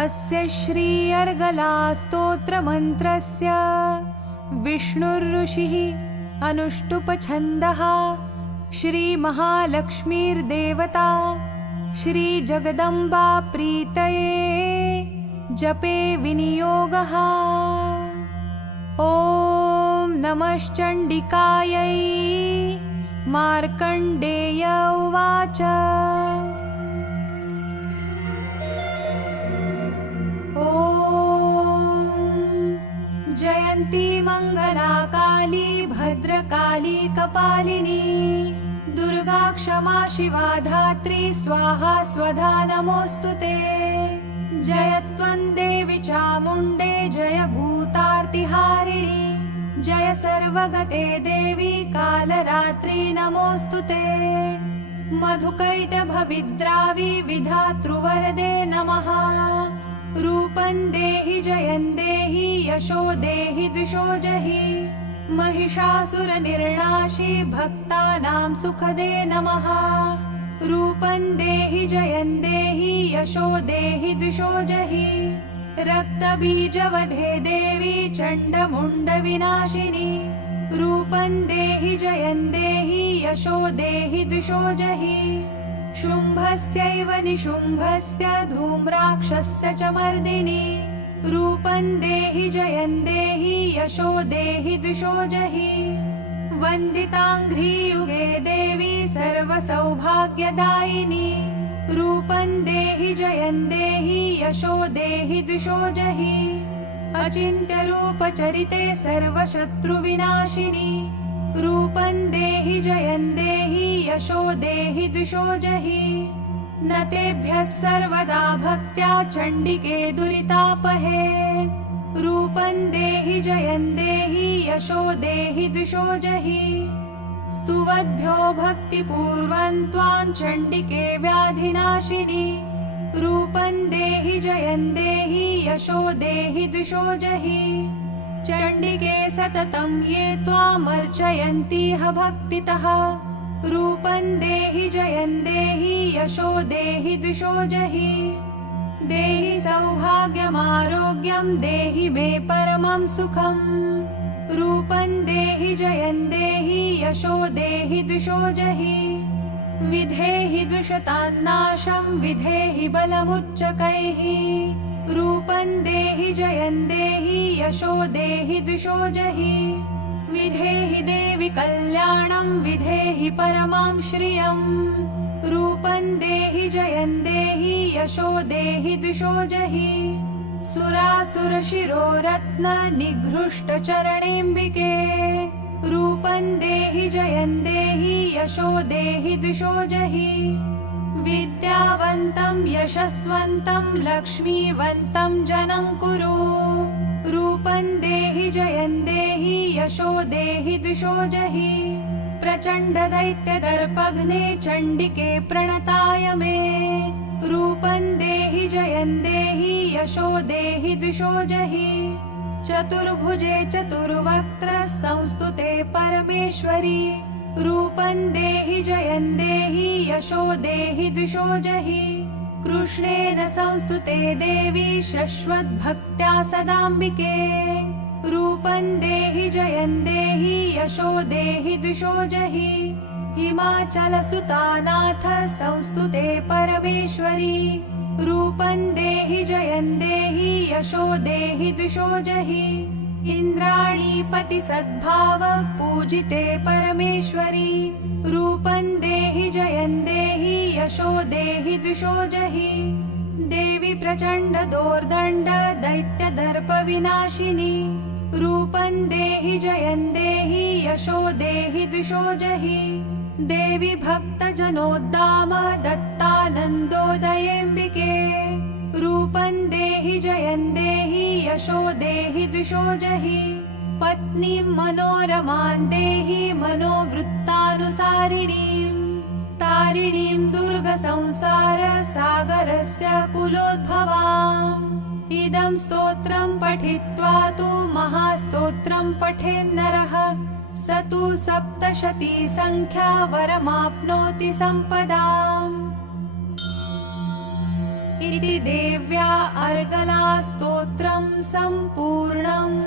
अस्य श्री अर्गला स्तोत्रमन्त्रस्य विष्णुर्ऋषिः अनुष्टुप्-छन्दः श्रीमहालक्ष्मीर्देवता श्रीजगदम्बा प्रीतये जपे विनियोगः। ॐ नमश्चण्डिकायै। मार्कण्डेय उवाच जयन्ती मंगला काली भद्रकाली कपालिनी दुर्गा क्षमा शिवा धात्री स्वाहा स्वधा नमोस्तुते। जय त्वं देवी चामुण्डे जय भूतार्तिहारिणी जय सर्वगते देवी कालरात्रि नमोस्तुते। मधुकैटभविद्रावि विधातृवरदे नमः। रूपं देहि जयं देहि यशो देहि द्विषो जहि महिषासुरनिर्णाशि भक्तानां सुखदे नमः। रूपं देहि जयं देहि यशो देहि द्विषो जहि रक्तबीजवधे देवी चण्डमुण्डविनाशिनी। रूपं देहि जयं देहि यशो देहि द्विषो जहि शुम्भस्यैव निशुम्भस्य धूम्राक्षस्य च मर्दिनी। रूपं देहि जयं देहि यशो देहि द्विषो जहि वन्दिताङ्घ्रियुगे देवी सर्वसौभाग्यदायिनी। रूपं देहि जयं देहि यशो देहि द्विषो जहि अचिन्त्यरूपचरिते सर्वशत्रुविनाशिनी। रूपं देहि जयं देहि यशो देहि द्विषो जहि न तेभ्यः सर्वदा भक्त्या चण्डिके दुरितापहे। रूपं देहि जयं देहि यशो देहि द्विषो जहि स्तुवद्भ्यो भक्तिपूर्वं त्वां चण्डिके व्याधिनाशिनी। रूपं देहि जयं देहि यशो देहि द्विषो जहि चण्डिके सततं ये त्वामर्चयन्तीह भक्तितः। रूपं देहि जयं देहि यशो देहि द्विषो जहि देहि सौभाग्यमारोग्यं देहि मे परमं सुखम्। रूपं देहि जयं देहि यशो देहि द्विषो जहि विधेहि द्विषतान्नाशं विधेहि बलमुच्चकैः। रूपं देहि जयं देहि यशो देहि द्विषो जहि विधेहि देवि कल्याणं विधेहि परमां श्रियम्। रूपं देहि जयं देहि यशो देहि द्विषो जहि सुरासुरशिरोरत्न निघृष्टचरणेऽम्बिके। रूपं देहि जयं देहि यशो देहि द्विषो जहि विद्यावन्तं यशस्वन्तं लक्ष्मीवन्तं जनं कुरु। रूपं देहि जयं देहि यशो देहि द्विषो जहि प्रचण्डदैत्यदर्पघ्ने चण्डिके प्रणताय मे। रूपं देहि जयं देहि यशो देहि द्विषो जहि चतुर्भुजे चतुर्वक्त्र संस्तुते परमेश्वरी। रूपं देहि जयं देहि यशो देहि द्विषो जहि कृष्णेन संस्तुते देवी शश्वद्भक्त्या सदाम्बिके। रूपं देहि जयं देहि यशो देहि द्विषो जहि हिमाचलसुतानाथ संस्तुते परमेश्वरी। रूपं देहि जयं देहि यशो देहि द्विषो जहि इन्द्राणीपति सद्भाव पूजिते परमेश्वरी। रूपं देहि जयं देहि यशो देहि द्विषो जहि देवी प्रचण्ड दोर्दण्ड दैत्यदर्प विनाशिनी। रूपं देहि जयं देहि यशो देहि द्विषो जहि देवी भक्तजनोद्दाम दत्तानन्दोदयेऽम्बिके। रूपं देहि जयं देहि यशो देहि द्विषो जहि पत्नीं मनोरमां देहि मनोवृत्तानुसारिणीं तारिणीं दुर्गसंसार सागरस्य कुलोद्भवाम्। इदं स्तोत्रं पठित्वा तु महास्तोत्रं पठेन्नरः स तु सप्तशती संख्या वरमाप्नोति सम्पदाम्। इति देव्या अर्गला स्तोत्रं सम्पूर्णम्।